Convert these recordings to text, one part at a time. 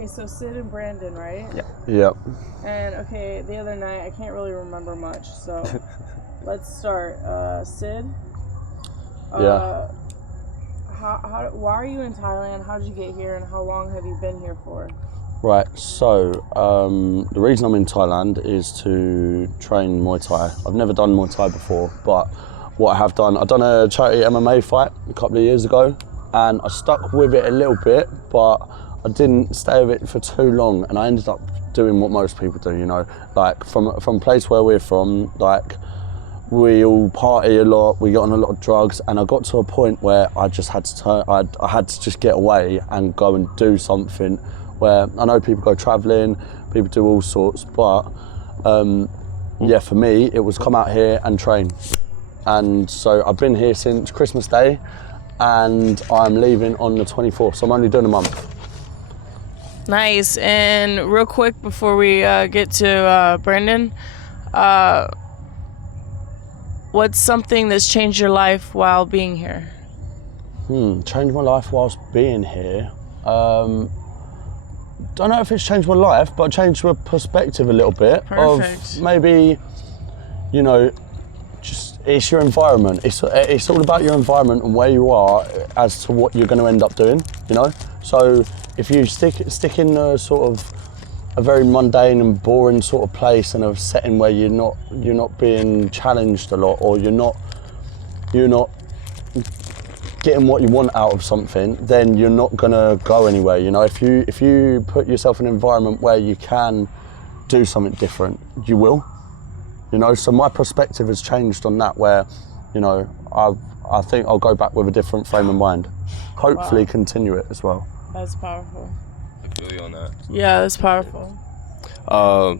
Okay, so Sid and Brandon, right? Yeah. Yep. And okay, the other night I can't really remember much, so let's start. Sid. Yeah. Why are you in Thailand? How did you get here, and how long have you been here for? Right, so the reason I'm in Thailand is to train Muay Thai. I've never done Muay Thai before, but what I have done, I've done a charity MMA fight a couple of years ago, and I stuck with it a little bit, but I didn't stay with it for too long, and I ended up doing what most people do, you know, like from a place where we're from, like we all party a lot, we get on a lot of drugs, and I got to a point where I just had to I had to just get away and go and do something. Where I know people go travelling, people do all sorts, but yeah, for me it was come out here and train. And so I've been here since Christmas Day, and I'm leaving on the 24th, so I'm only doing a month. Nice. And real quick before we get to Brandon, what's something that's changed your life while being here? Changed my life whilst being here. Don't know if it's changed my life, but changed my perspective a little bit. Perfect. Of maybe, you know, just it's your environment. It's all about your environment and where you are as to what you're going to end up doing. You know, so if you stick in a sort of a very mundane and boring sort of place and a setting where you're not being challenged a lot, or you're not getting what you want out of something, then you're not gonna go anywhere. You know, if you put yourself in an environment where you can do something different, you will. You know, so my perspective has changed on that, where, you know, I think I'll go back with a different frame of mind. Hopefully continue it as well. That's powerful. I feel you on that. Yeah, that's powerful. No.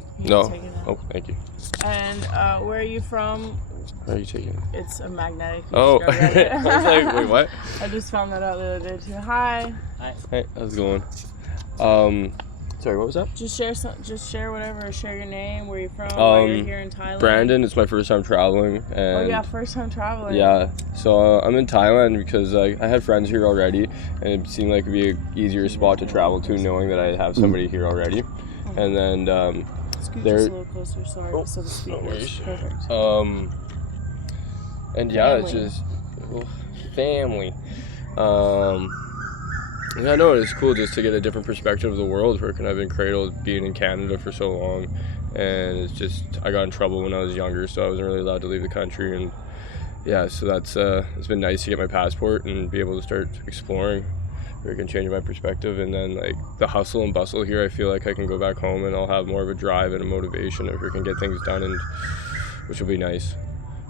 Take it out. Oh, thank you. And where are you from? Where are you taking it? It's a magnetic. Oh, I was like, wait, what? I just found that out the other day too. Hi. Hey, how's it going? Sorry, what was that? Just share whatever. Share your name, where you're from, why you're here in Thailand. Brandon, it's my first time traveling. And Oh yeah, first time traveling. Yeah, so I'm in Thailand because I had friends here already, and it seemed like it'd be an easier spot to travel to, knowing that I have somebody here already. And then Scoot there. just a little closer, sorry, so the speakers. worries. Perfect. And yeah, it's Family. just family. Yeah, no, it's cool just to get a different perspective of the world, where I've been cradled being in Canada for so long, and it's just, I got in trouble when I was younger, so I wasn't really allowed to leave the country, and yeah, so that's it's been nice to get my passport and be able to start exploring, where it can change my perspective. And then like the hustle and bustle here, I feel like I can go back home and I'll have more of a drive and a motivation if we can get things done, and which will be nice.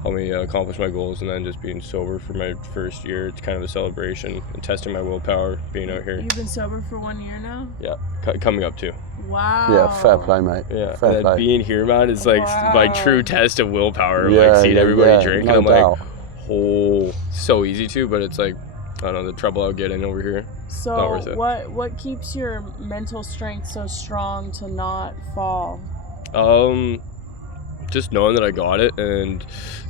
Help me accomplish my goals. And then just being sober for my first year, it's kind of a celebration and testing my willpower being out here. You've been sober for 1 year now? Yeah, coming up too. Wow. Yeah, fair play, mate. Yeah, Fair and play. being here, man, is like my Wow. true test of willpower. Yeah, like seeing yeah, everybody yeah, drink, no and I'm doubt. like, oh, so easy to, but it's like, I don't know, the trouble I'll get in over here. So Not worth it. what keeps your mental strength so strong to not fall? Just knowing that I got it, and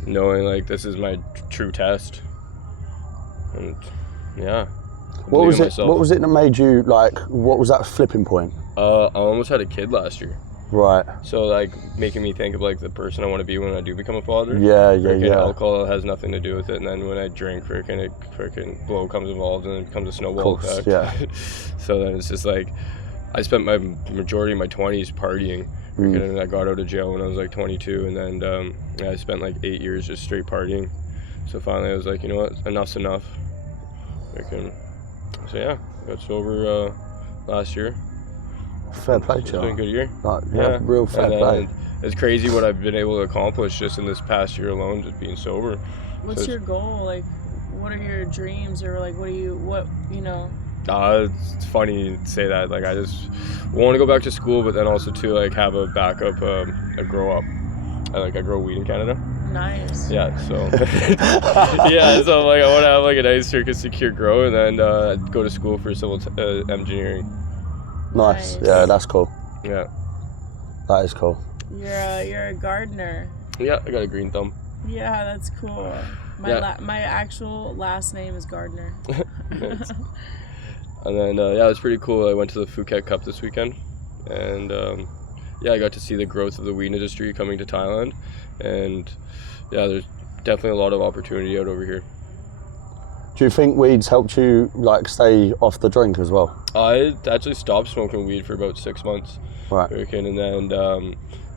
knowing like this is my true test, and yeah. What was believe in it? myself. What was it that made you like? What was that flipping point? I almost had a kid last year, Right. so like making me think of like the person I want to be when I do become a father. Yeah, yeah, Freaking yeah. alcohol has nothing to do with it, and then when I drink, freaking blow comes involved, and it becomes a snowball Of course, effect. yeah. So then it's just like, I spent my majority of my 20s partying. And I got out of jail when I was like 22, and then I spent like 8 years just straight partying. So finally I was like, you know what, enough's enough. So yeah, I got sober last year. Fair play, It's been a Joe. good year. Like, yeah, real fair And play. then it's crazy what I've been able to accomplish just in this past year alone, just being sober. What's So your goal? Like, what are your dreams, or like, what you know? It's funny to say that. Like, I just want to go back to school, but then also to like have a backup, a grow up. I grow weed in Canada. Nice. Yeah, so yeah, so like I want to have like a nice secure grow, and then go to school for civil engineering. Nice. Nice. Yeah, that's cool. Yeah, That is cool. You're a gardener. yeah, I got a green thumb. Yeah, that's cool. My Yeah. my actual last name is Gardner. Nice. And then yeah, it was pretty cool. I went to the Phuket Cup this weekend, and yeah, I got to see the growth of the weed industry coming to Thailand, and yeah, there's definitely a lot of opportunity out over here. Do you think weed's helped you like stay off the drink as well? I actually stopped smoking weed for about 6 months, Right. and then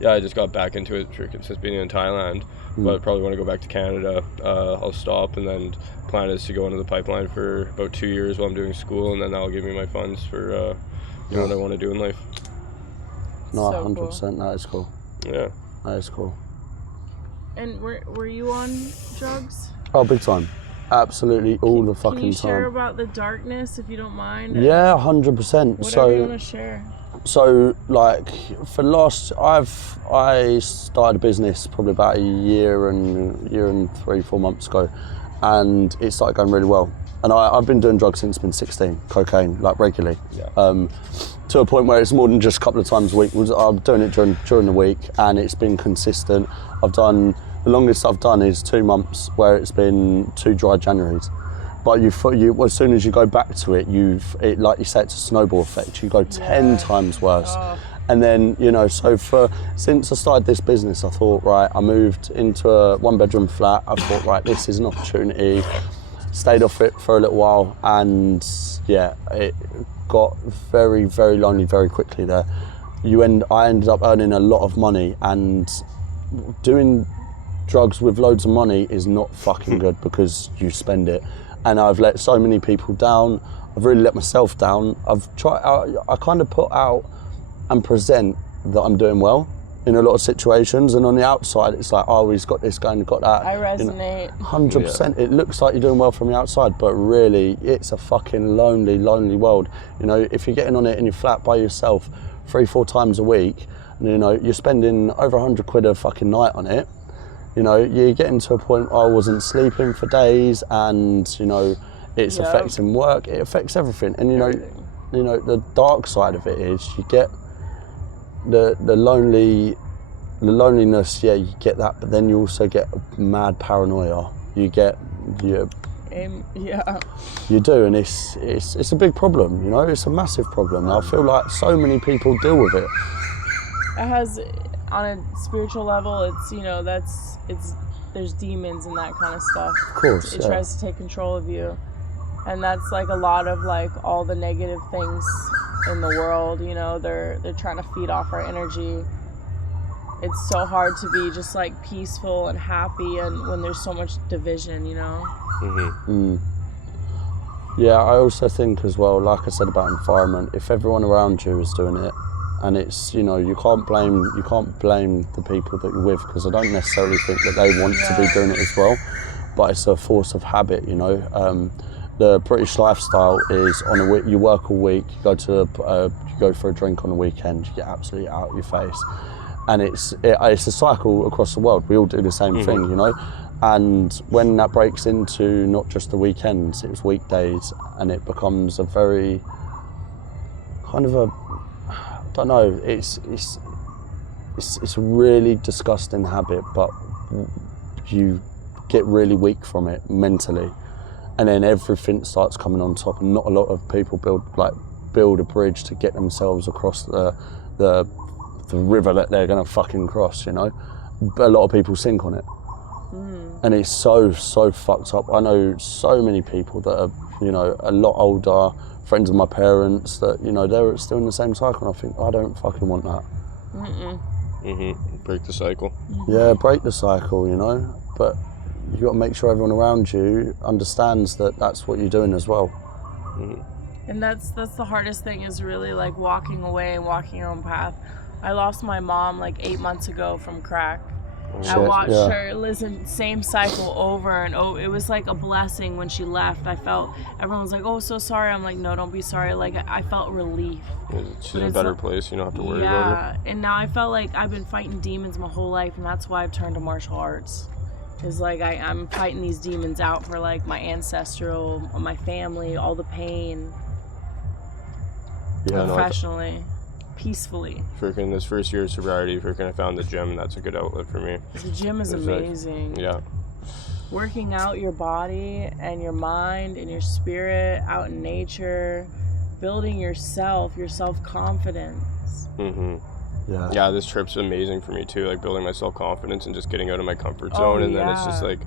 yeah, I just got back into it since being in Thailand. But probably want to go back to Canada. I'll stop, and then plan is to go into the pipeline for about 2 years while I'm doing school, and then that'll give me my funds for you know, what I want to do in life. No, So 100%. That is cool. Yeah. That is cool. And were you on drugs? Oh, big time. Absolutely all the fucking Can you share time. about the darkness if you don't mind? Yeah, 100%. Whatever you want to share. So like for last, I started a business probably about a year and 3-4 months ago, and it started going really well. And I've been doing drugs since I've been 16, cocaine, like regularly. Yeah. To a point where it's more than just a couple of times a week. I'm doing it during the week, and it's been consistent. The longest I've done is 2 months, where it's been 2 dry Januaries. But you as soon as you go back to it, like you say, it's a snowball effect. You go 10 times worse. Oh. And then, you know, since I started this business, I thought, right, I moved into a 1-bedroom flat. I thought, right, this is an opportunity. Stayed off it for a little while, and yeah, it got very, very lonely very quickly there. I ended up earning a lot of money, and doing drugs with loads of money is not fucking good because you spend it. And I've let so many people down. I've really let myself down. I kind of put out and present that I'm doing well in a lot of situations, and on the outside it's like, oh, he's got this going, got that. I resonate. 100%. It looks like you're doing well from the outside, but really it's a fucking lonely, lonely world. You know, if you're getting on it in your flat by yourself 3-4 times a week, and you know, you're spending over 100 quid a fucking night on it, you know, you're getting to a point where I wasn't sleeping for days, and you know, it's affecting work, it affects everything. And you know, the dark side of it is you get the loneliness, yeah, you get that, but then you also get mad paranoia. You do, and it's a big problem, you know, it's a massive problem. I feel like so many people deal with it. It has, on a spiritual level, it's, you know, there's demons and that kind of stuff. Of course, it tries to take control of you, and that's like a lot of like all the negative things in the world. You know, they're trying to feed off our energy. It's so hard to be just like peaceful and happy, and when there's so much division, you know. Yeah, I also think as well, like I said about environment, if everyone around you is doing it, and it's, you know, you can't blame the people that you're with, because I don't necessarily think that they want to be doing it as well, but it's a force of habit, you know. The British lifestyle is on a week, you work all week, you go for a drink on the weekend, you get absolutely out of your face, and it's a cycle across the world. We all do the same thing, you know. And when that breaks into not just the weekends, it's weekdays, and it becomes a very kind of I don't know, it's a really disgusting habit, but you get really weak from it mentally, and then everything starts coming on top, and not a lot of people build a bridge to get themselves across the river that they're gonna fucking cross, you know. But a lot of people sink on it. And it's so fucked up. I know so many people that are, you know, a lot older, friends of my parents, that, you know, they're still in the same cycle, and I think, I don't fucking want that. Break the cycle. Yeah, break the cycle, you know, but you got to make sure everyone around you understands that that's what you're doing as well. And that's the hardest thing, is really like walking away and walking your own path. I lost my mom like 8 months ago from crack. I watched her listen, same cycle over and over. It was like a blessing when she left. I felt, everyone was like, oh, so sorry. I'm like, no, don't be sorry. Like, I felt relief. She's in a better place. You don't have to worry about her. And now I felt like I've been fighting demons my whole life, and that's why I've turned to martial arts. It's like I'm fighting these demons out for like my ancestral, my family, all the pain. Professionally. Peacefully. Freaking this first year of sobriety, I found the gym, and that's a good outlet for me. The gym is amazing. Working out your body and your mind and your spirit out in nature, building yourself, your self-confidence. Yeah, this trip's amazing for me too, like building my self-confidence and just getting out of my comfort zone. And then it's just like,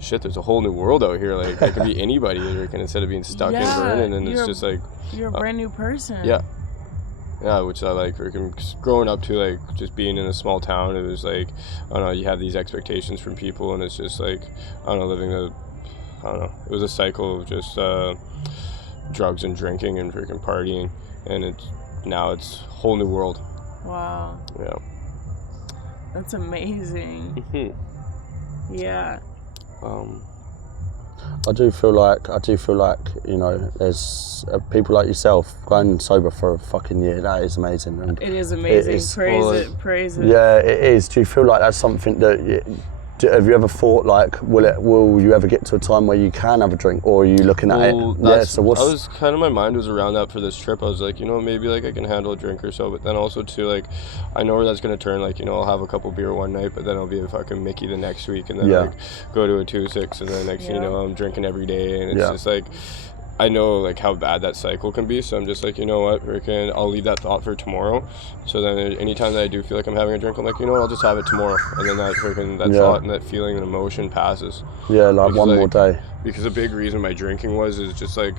shit, there's a whole new world out here. Like I could be anybody instead of being stuck in Vernon. And it's just like, you're a brand new person. Yeah, which I like. Growing up to like just being in a small town, it was like, I don't know, you have these expectations from people, and it's just like, I don't know, it was a cycle of just drugs and drinking and freaking partying, and now it's a whole new world. Wow. Yeah. That's amazing. Yeah. I do feel like, you know, there's people like yourself going sober for a fucking year. That is amazing. And it is amazing. Praise it. Yeah, it is. Do you feel like that's something that have you ever thought like, will you ever get to a time where you can have a drink, or are you looking at it? Yeah. So I was kind of, my mind was around that for this trip. I was like, you know, maybe like I can handle a drink or so, but then also too, like, I know where that's gonna turn. Like, you know, I'll have a couple beer one night, but then I'll be a fucking Mickey the next week, and then like go to a 2-6, and then next thing you know, I'm drinking every day, and it's just like, I know like how bad that cycle can be, so I'm just like, you know what, I'll leave that thought for tomorrow. So then anytime that I do feel like I'm having a drink, I'm like, you know what, I'll just have it tomorrow, and then that thought and that feeling and emotion passes. Yeah, like because, one more day. Because a big reason my drinking is just like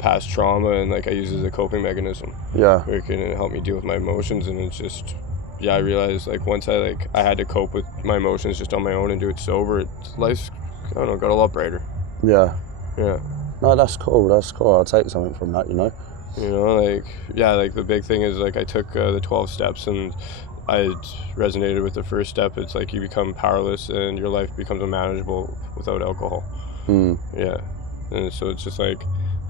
past trauma, and like I use it as a coping mechanism. Yeah. It helped me deal with my emotions, and it's just, I realized like once I had to cope with my emotions just on my own and do it sober, life's, I don't know, got a lot brighter. Yeah. Yeah. No, that's cool. I'll take something from that, you know. You know, like the big thing is like I took the 12 steps, and I resonated with the first step. It's like you become powerless and your life becomes unmanageable without alcohol. Yeah. And so it's just like,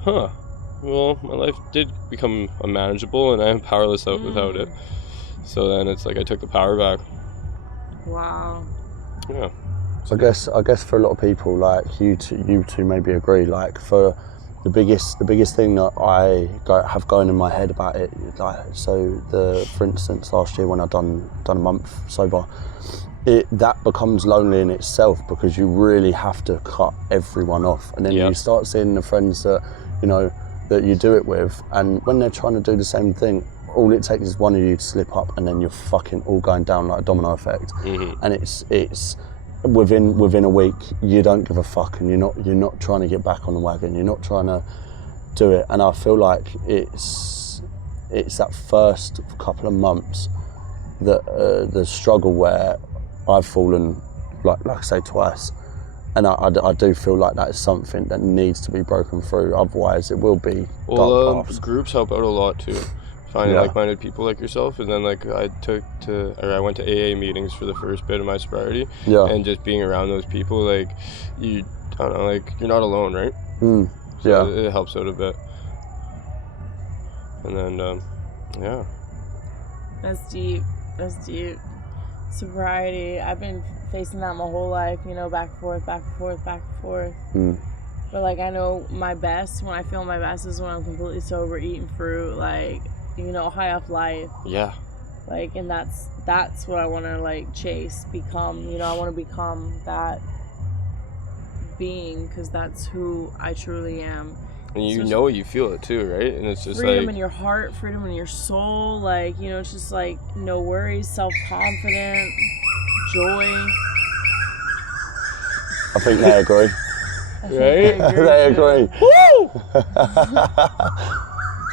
well, my life did become unmanageable and I am powerless without it. So then it's like I took the power back. Wow. Yeah. I guess for a lot of people, like you two maybe agree, like for the biggest thing that I have going in my head about it, like, so for instance, last year when I done a month sober, that becomes lonely in itself, because you really have to cut everyone off, and then you start seeing the friends that, you know, that you do it with, and when they're trying to do the same thing, all it takes is one of you to slip up, and then you're fucking all going down like a domino effect. And it's within a week, you don't give a fuck, and you're not trying to get back on the wagon. You're not trying to do it. And I feel like it's that first couple of months that the struggle where I've fallen, like I say, twice, and I do feel like that is something that needs to be broken through. Otherwise, it will be dark paths. Groups help out a lot too. Finding like-minded people like yourself, and then like I went to AA meetings for the first bit of my sobriety, and just being around those people, like I don't know, like you're not alone, right? So it helps out a bit. And then that's deep. Sobriety, I've been facing that my whole life, you know, back and forth. But like I know my best, when I feel my best, is when I'm completely sober, eating fruit, like, you know, high off life. Yeah. Like, and that's what I want to like chase, become, you know, I want to become that being, because that's who I truly am. And you know, you feel it too, right? And it's just freedom in your heart, freedom in your soul, like, you know, it's just like no worries, self-confident, joy. I think they agree. Right? They agree. Woo!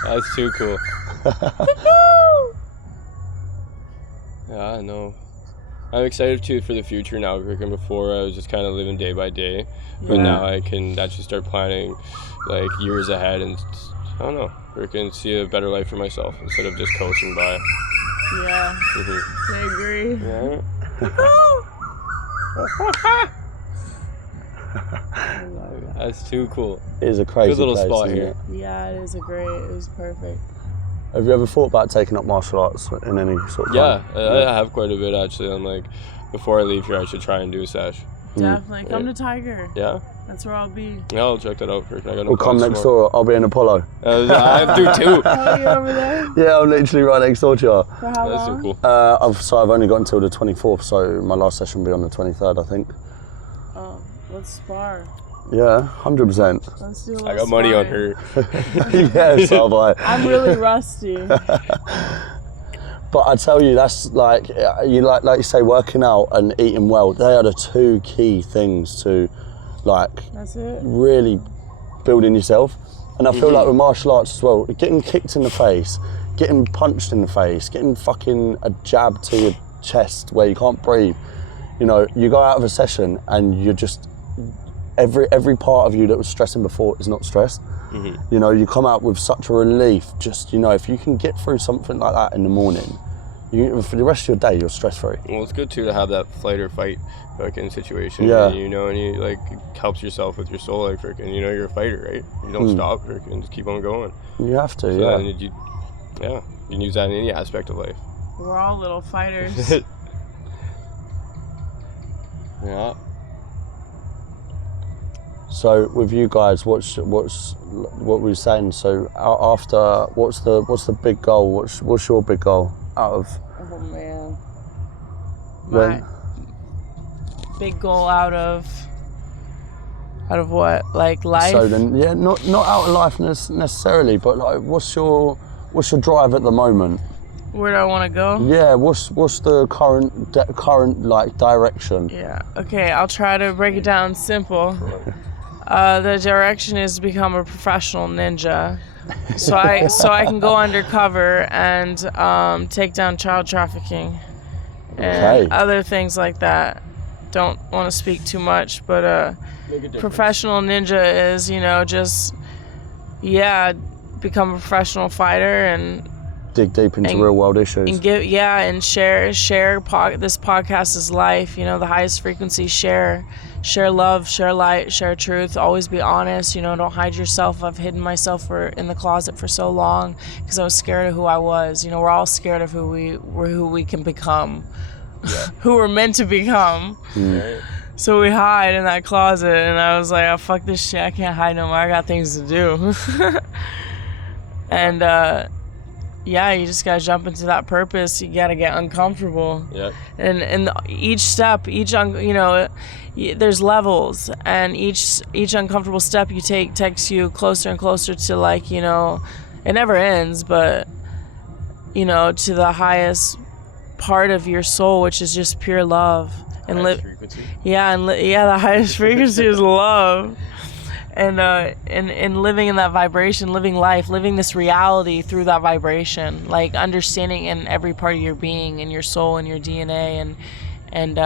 That's too cool. Yeah, I know. I'm excited too for the future now. Before I was just kind of living day by day, but now I can actually start planning like years ahead, and I don't know, I can see a better life for myself instead of just coasting by. Yeah, I agree. Yeah. That's too cool. It is a crazy good little place, spot here. Yeah, it was perfect. Have you ever thought about taking up martial arts in any sort of I have quite a bit actually. I'm like, before I leave here, I should try and do a sesh. Definitely. Come to Tiger. Yeah? That's where I'll be. Yeah, I'll check that out. I got no we'll come next door. I'll be in Apollo. I do too. Oh, you over there? Yeah, I'm literally right next door to you. For how long? That's so cool. I've only got until the 24th, so my last session will be on the 23rd, I think. Oh, let's spar. Yeah, 100%. Let's do a I got money on her. Yeah, so have I. I'm really rusty. But I tell you, that's like you say, working out and eating well. They are the two key things to, like, That's it. really building yourself. And I feel like with martial arts as well, getting kicked in the face, getting punched in the face, getting fucking a jab to your chest where you can't breathe. You know, you go out of a session and you're just every part of you that was stressing before is not stressed. You know, you come out with such a relief. Just, you know, if you can get through something like that in the morning, for the rest of your day, you're stress-free. Well, it's good too to have that flight or fight fucking situation. Yeah. And, you know, and you like helps yourself with your soul, like freaking. You know, you're a fighter, right? You don't stop, freaking. Just keep on going. You have to, So yeah. then you can use that in any aspect of life. We're all little fighters. Yeah. So with you guys, what were we saying? So after, what's the big goal? What's your big goal out of? Oh man. When? My big goal out of what? Like life? So then, yeah, not out of life necessarily, but like, what's your drive at the moment? Where do I want to go? Yeah, what's the current like direction? Yeah. Okay, I'll try to break it down simple. The direction is to become a professional ninja, so I can go undercover and take down child trafficking and other things like that. Don't want to speak too much, but professional ninja is, you know, just become a professional fighter and dig deep into real world issues and share this podcast is life, you know, the highest frequency. Share love, share light, share truth, always be honest, you know, don't hide yourself. I've hidden myself in the closet for so long because I was scared of who I was. You know, we're all scared of who we can become, who we're meant to become. So we hide in that closet, and I was like, oh, fuck this shit, I can't hide no more, I got things to do. And you just gotta jump into that purpose. You gotta get uncomfortable. Yeah. And each step, there's levels, and each uncomfortable step you take takes you closer and closer to, like, you know, it never ends, but, you know, to the highest part of your soul, which is just pure love. And frequency. The highest frequency is love. And living in that vibration, living life, living this reality through that vibration, like understanding in every part of your being, in your soul and your DNA, and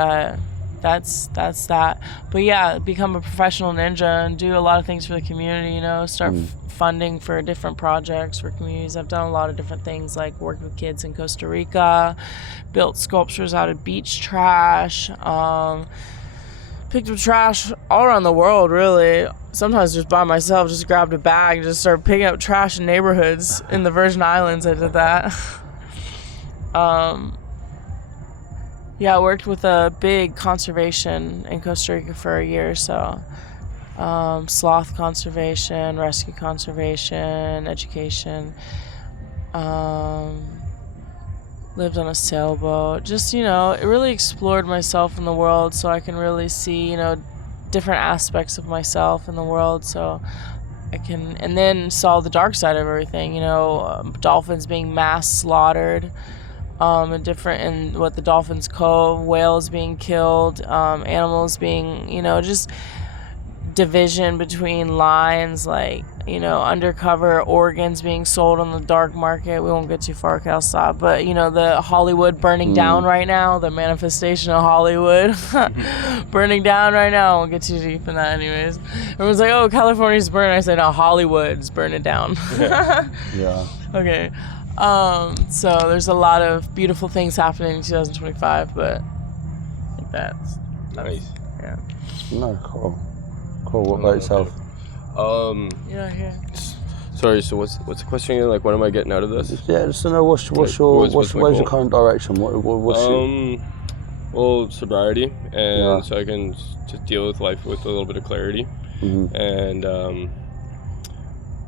that's that. But yeah, become a professional ninja and do a lot of things for the community, you know, start funding for different projects for communities. I've done a lot of different things, like worked with kids in Costa Rica, built sculptures out of beach trash, picked up trash all around the world, really. Sometimes just by myself, just grabbed a bag and just started picking up trash in neighborhoods. In the Virgin Islands, I did that. I worked with a big conservation in Costa Rica for a year or so. Sloth conservation, rescue conservation, education. Lived on a sailboat. Just, you know, it really explored myself in the world, so I can really see, you know, different aspects of myself in the world, so I can, and then saw the dark side of everything, you know, dolphins being mass slaughtered, and what the Dolphins Cove, whales being killed, animals being, you know, just division between lines, like, you know, undercover organs being sold on the dark market. We won't get too far, I'll stop. But, you know, the Hollywood burning down right now, the manifestation of Hollywood burning down right now. I won't get too deep in that anyways. Everyone's like, oh, California's burning. I said, no, Hollywood's burning down. Yeah. Okay. So there's a lot of beautiful things happening in 2025, but I think that's Nice. Yeah. No, cool. What about yourself? Yeah. Sorry. So what's the question again? Like, what am I getting out of this? Yeah, just to know where's your current direction? Well, sobriety, and so I can just deal with life with a little bit of clarity, and I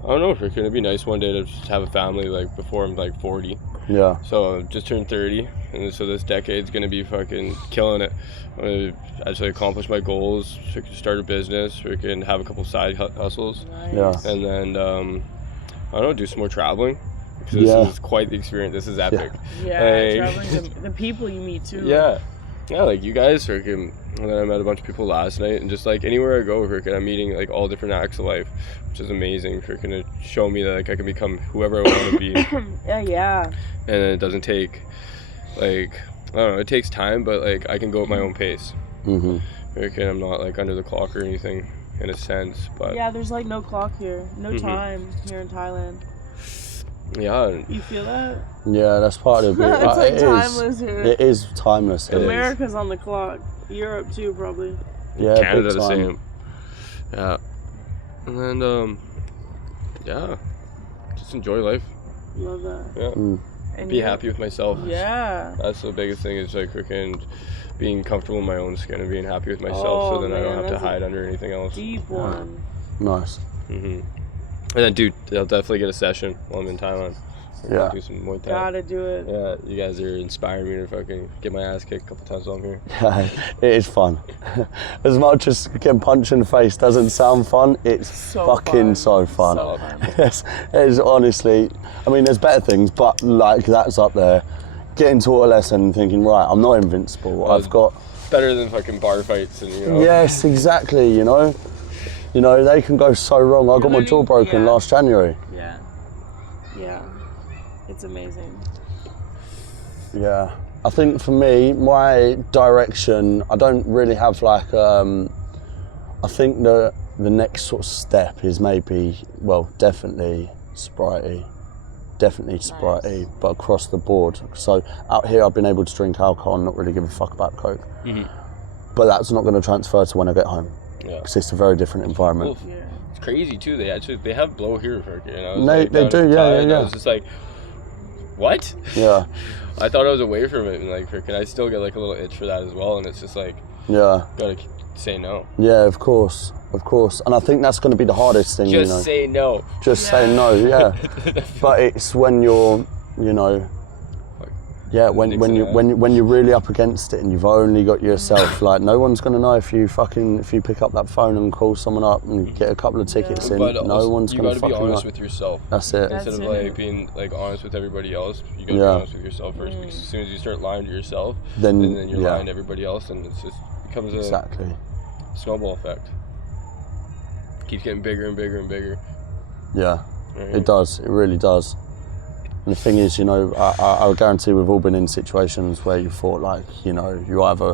don't know if it's gonna be nice one day to just have a family, like before I'm like 40. Yeah. So just turned 30, and so this decade's gonna be fucking killing it. I'm gonna actually accomplish my goals, so I can start a business, so I can have a couple side hustles, Nice. and then I don't know, do some more traveling, because this is quite the experience. This is epic. Yeah, traveling, the people you meet too. Yeah, like you guys, freaking. And then I met a bunch of people last night, and just like anywhere I go, freaking, I'm meeting like all different acts of life, which is amazing. Freaking to show me that like I can become whoever I want to be. Yeah. And it doesn't take, like, I don't know, it takes time, but like I can go at my own pace. Freaking, I'm not like under the clock or anything in a sense, but yeah, there's like no clock here, no time here in Thailand. Yeah. You feel that? Yeah, that's part of the beauty. It's like timeless here. It is timeless. America's on the clock. Europe too, probably. Yeah, Canada the same. Yeah. And then yeah, just enjoy life. Love that. Yeah. And be happy with myself. Yeah. That's the biggest thing, is like freaking being comfortable in my own skin and being happy with myself, so then I don't have to hide under anything else. Deep one. Nice. And then, dude, I'll definitely get a session while I'm in Thailand. Yeah. Do some Muay Thai. Gotta do it. Yeah, you guys are inspiring me to fucking get my ass kicked a couple times while I'm here. Yeah, it is fun. As much as getting punched in the face doesn't sound fun, it's So fucking fun. so fun. So fun. Yes, it is honestly, I mean, there's better things, but like that's up there. Getting taught a lesson and thinking, right, I'm not invincible. I've got... Better than fucking bar fights and, you know. Yes, exactly, you know. You know, they can go so wrong. I got my jaw broken last January. Yeah. Yeah. It's amazing. Yeah. I think for me, my direction, I don't really have like, I think the next sort of step is maybe, well, definitely sobriety. Definitely sobriety, but across the board. So out here I've been able to drink alcohol and not really give a fuck about Coke. But that's not going to transfer to when I get home. Yeah. Because it's a very different environment. Well, it's crazy too. They have blow here for, you know. They do, yeah. I was just like, what? Yeah. I thought I was away from it, and like, freaking, I still get like a little itch for that as well, and it's just like, gotta say no. Yeah, of course. And I think that's going to be the hardest thing, Just you know. say no. Just say no, yeah. But it's when you're, you know, when you're really up against it and you've only got yourself, like no one's going to know if you pick up that phone and call someone up and get a couple of tickets in. But no one's going to fucking know. You gotta be honest with yourself. That's it. Instead of like being like honest with everybody else, you gotta be honest with yourself first. Because as soon as you start lying to yourself, then you're lying to everybody else, and it's just becomes a snowball effect. Keeps getting bigger and bigger and bigger. Yeah, it does. It really does. And the thing is, you know, I guarantee we've all been in situations where you thought, like, you know, you either,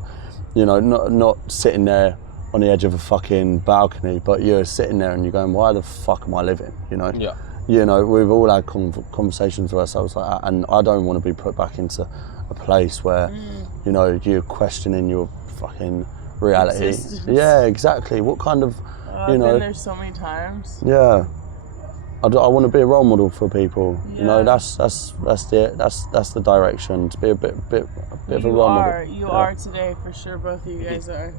you know, not sitting there on the edge of a fucking balcony, but you're sitting there and you're going, why the fuck am I living? You know? Yeah. You know, we've all had conversations with ourselves like that, and I don't want to be put back into a place where, you know, you're questioning your fucking reality. Existence. Yeah, exactly. What kind of, you know? I've been there so many times. Yeah. I want to be a role model for people. Yeah. You know, that's the direction, to be a bit of a role model. You are today for sure. Both of you guys are.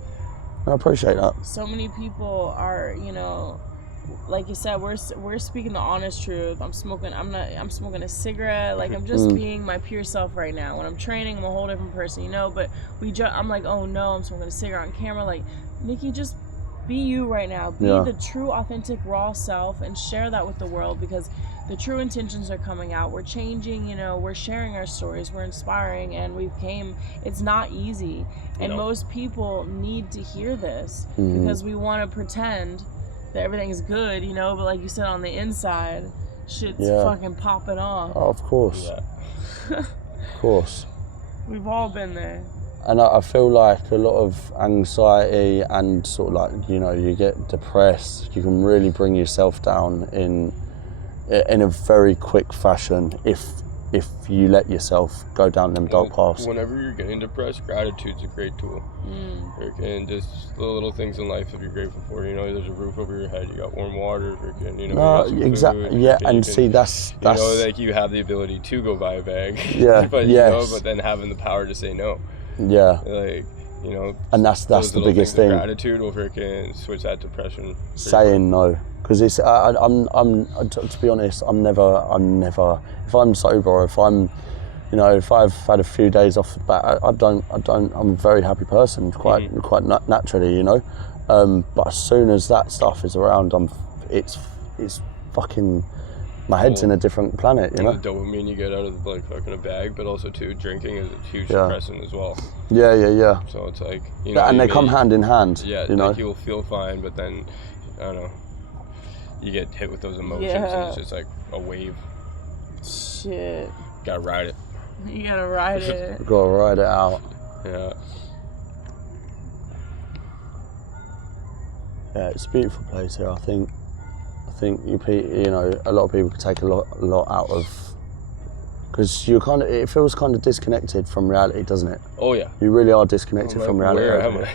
I appreciate that. So many people are, you know, like you said, we're speaking the honest truth. I'm smoking a cigarette. Like I'm just being my pure self right now. When I'm training, I'm a whole different person, you know. But I'm like, oh no, I'm smoking a cigarette on camera. Like, Nikki, just be you right now. Be the true, authentic, raw self, and share that with the world, because the true intentions are coming out. We're changing, you know, we're sharing our stories, we're inspiring, and it's not easy. And most people need to hear this because we want to pretend that everything's good, you know, but like you said, on the inside, shit's fucking popping off. Oh, of course. Yeah. Of course. We've all been there. And I feel like a lot of anxiety and sort of like, you know, you get depressed, you can really bring yourself down in a very quick fashion if you let yourself go down them dark paths. Whenever you're getting depressed, gratitude's a great tool. And just the little things in life that you're grateful for. You know, there's a roof over your head, you got warm water, you know, exactly. Yeah, and see, that's you know, like you have the ability to go buy a bag. Yeah. But you know, but then having the power to say no. Yeah. Like, you know, and that's the biggest thing. Gratitude will freaking switch that depression. Saying no, because it's I'm to be honest, I'm never if I'm sober or if I'm You know, if I've had a few days off the bat, I'm a very happy person, quite naturally, you know. But as soon as that stuff is around, it's fucking, my head's in a different planet, you know. The dopamine you get out of like fucking a bag, but also too drinking is a huge depressant as well. Yeah. So it's like, you know, and they come hand in hand. Yeah, you know. Like you'll feel fine, but then I don't know, you get hit with those emotions, and it's just like a wave. Shit. Gotta ride it. You gotta ride it. Gotta ride it out. Yeah. Yeah, it's a beautiful place here. I think you know, a lot of people could take a lot out of, because it feels kind of disconnected from reality, doesn't it? Oh yeah. You really are disconnected from reality. Where am I?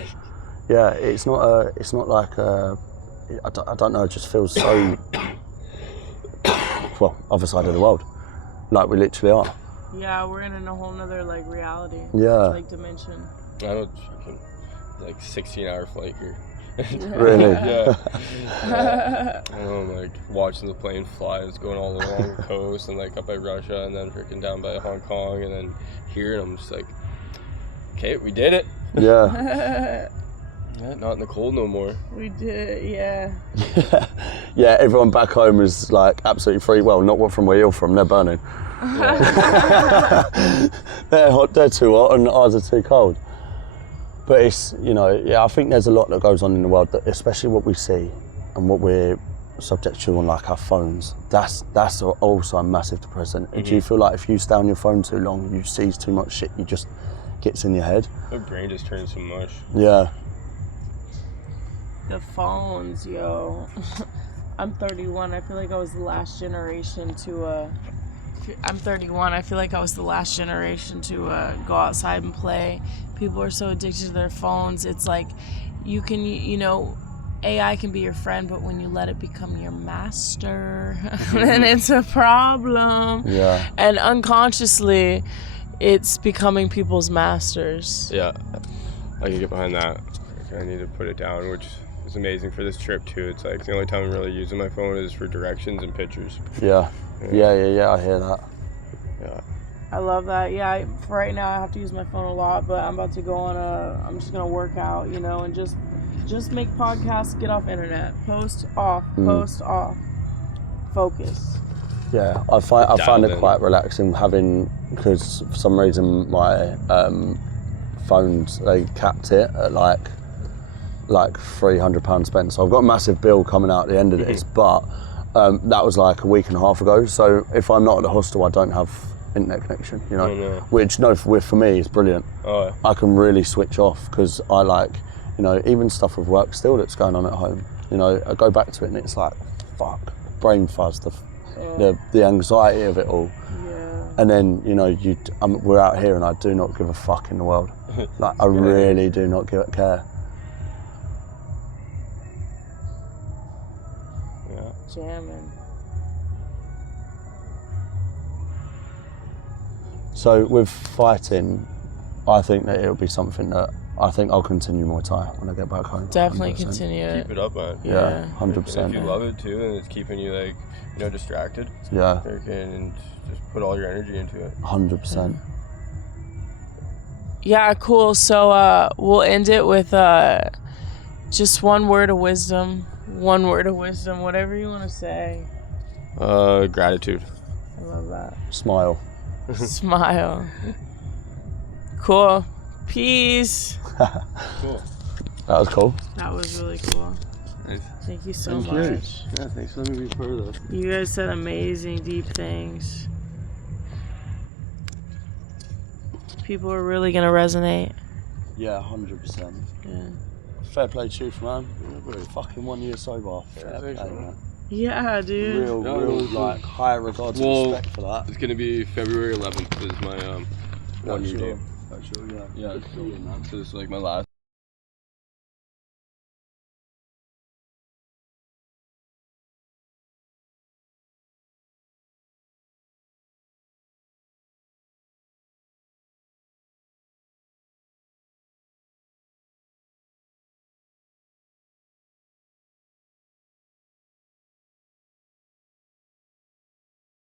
Yeah, it's not like I don't know. It just feels so well, other side of the world, like we literally are. Yeah, we're in a whole nother like reality. Yeah. Like dimension. I know, like 16-hour flight here. Really? Yeah. I'm like watching the plane fly. It's going all along the coast and like up by Russia and then freaking down by Hong Kong and then here, and I'm just like, okay, we did it. Yeah. Yeah, not in the cold no more. We did, yeah. Yeah, everyone back home is like absolutely free. Well, not from where you're from. They're burning. Yeah. They're hot. They're too hot, and ours are too cold. But it's, you know, yeah, I think there's a lot that goes on in the world, that especially what we see and what we're subject to on like our phones. That's also a massive depressant. Mm-hmm. Do you feel like if you stay on your phone too long, you see too much shit, you just gets in your head? My brain just turns so much. Yeah. The phones, yo. I'm 31. I feel like I was the last generation to I'm 31. I feel like I was the last generation to go outside and play. People are so addicted to their phones. It's like you can, you know, AI can be your friend, but when you let it become your master, then it's a problem. Yeah. And unconsciously, it's becoming people's masters. Yeah, I can get behind that. I need to put it down, which is amazing for this trip too. It's like the only time I'm really using my phone is for directions and pictures. Yeah. Yeah, I hear that. Yeah. I love that. Yeah, for right now I have to use my phone a lot, but I'm about to go on I'm just gonna work out, you know, and just make podcasts, get off internet, post off, focus. Yeah, I find it quite relaxing having, because for some reason my phones, they capped it at like £300 spent. So I've got a massive bill coming out at the end of this, but that was like a week and a half ago. So if I'm not at the hostel, I don't have internet connection, you know, which for me is brilliant. Oh, yeah. I can really switch off, because I like, you know, even stuff with work still that's going on at home, you know, I go back to it and it's like, fuck, brain fuzz, the anxiety of it all. Yeah. And then, you know, we're out here and I do not give a fuck in the world. Like, I really do not care. Yeah. Jamming. So with fighting, I think that it'll be something that I think I'll continue Muay Thai when I get back home. Definitely 100%. continue it. Keep it up, man. Yeah, 100%. And if you love it too, and it's keeping you like, you know, distracted. Yeah. And just put all your energy into it. 100%. Yeah, cool. So we'll end it with just one word of wisdom. One word of wisdom, whatever you want to say. Gratitude. I love that. Smile. Smile. Cool. Peace. Cool. That was cool. That was really cool. Nice. Thank you so Thank much. you. Yeah, thanks for letting me be part of this. You guys said amazing, deep things. People are really gonna resonate. Yeah, 100%. Yeah. Fair play to you, man. We're fucking 1 year sober. Fair play, man. Yeah, dude. Real, like, high regards and respect for that. It's gonna be February 11th is my 1 year date. Actually, yeah. Yeah, so this is like my last